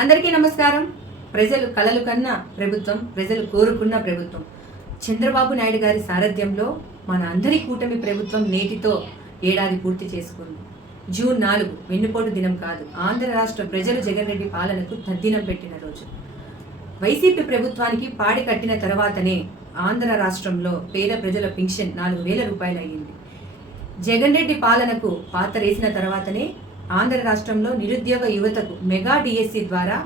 అందరికీ నమస్కారం. ప్రజలు కలలు కన్నా ప్రభుత్వం ప్రజలు కోరుకున్న ప్రభుత్వం. చంద్రబాబు నాయుడు గారి సారథ్యంలో మన అందరి కూటమి ప్రభుత్వం నేటితో ఏడాది పూర్తి చేసుకుంది. జూన్ నాలుగు వెన్నుపోటు దినం కాదు ఆంధ్ర రాష్ట్ర ప్రజలు జగన్ రెడ్డి పాలనకు తద్దినం పెట్టిన రోజు. వైసీపీ ప్రభుత్వానికి పాడి కట్టిన తర్వాతనే ఆంధ్ర రాష్ట్రంలో పేద ప్రజల పెన్షన్ నాలుగు వేల రూపాయలు అయ్యింది జగన్ రెడ్డి పాలనకు పాత వేసిన తర్వాతనే ఆంధ్ర రాష్ట్రంలో నిరుద్యోగ యువతకు మెగా డిఎస్సి ద్వారా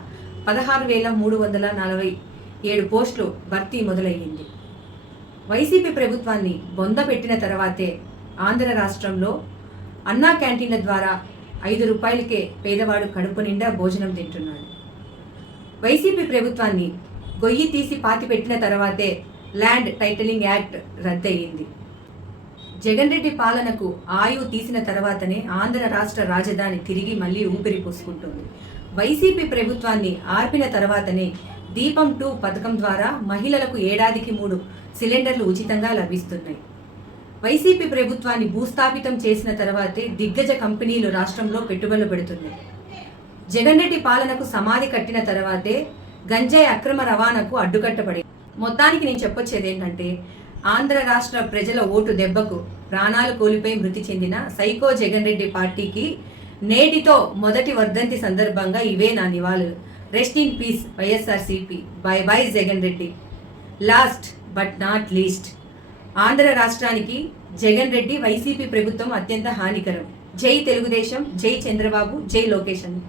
పదహారు వేల మూడు వందల నలభై ఏడు పోస్టులు భర్తీ మొదలయ్యింది. వైసీపీ ప్రభుత్వాన్ని బొంద పెట్టిన తర్వాతే ఆంధ్ర రాష్ట్రంలో అన్నా క్యాంటీన్ల ద్వారా ఐదు రూపాయలకే పేదవాడు కడుపు నిండా భోజనం తింటున్నాడు. వైసీపీ ప్రభుత్వాన్ని గొయ్యి తీసి పాతి పెట్టిన తర్వాతే ల్యాండ్ టైటిలింగ్ యాక్ట్ రద్దయింది. జగన్ రెడ్డి పాలనకు ఆయువు తీసిన తర్వాతనే ఆంధ్ర రాష్ట్ర రాజధాని తిరిగి మళ్ళీ ఊపిరి పోసుకుంటుంది. వైసీపీ ప్రభుత్వాన్ని ఆర్పిన తర్వాతనే దీపం టూ పథకం ద్వారా మహిళలకు ఏడాదికి మూడు సిలిండర్లు ఉచితంగా లభిస్తున్నాయి. వైసీపీ ప్రభుత్వాన్ని భూస్థాపితం చేసిన తర్వాతే దిగ్గజ కంపెనీలు రాష్ట్రంలో పెట్టుబడులు పెడుతున్నాయి. జగన్ రెడ్డి పాలనకు సమాధి కట్టిన తర్వాతే గంజాయి అక్రమ రవాణాకు అడ్డుకట్టబడి మొత్తానికి నేను చెప్పొచ్చేది ఏంటంటే ఆంధ్ర రాష్ట్ర ప్రజల ఓటు దెబ్బకు ప్రాణాలు కోల్పోయి మృతి చెందిన సైకో జగన్ రెడ్డి పార్టీకి నేటితో మొదటి వర్ధంతి సందర్భంగా ఇవే నా నివాళులు. Rest in peace YSRCP. Bye bye Jagan Reddy. Last but not least Andhra రాష్ట్రానికి జగన్ రెడ్డి వైసీపీ ప్రభుత్వం అత్యంత హానికరం. జై తెలుగుదేశం జై చంద్రబాబు జై లోకేష్ అని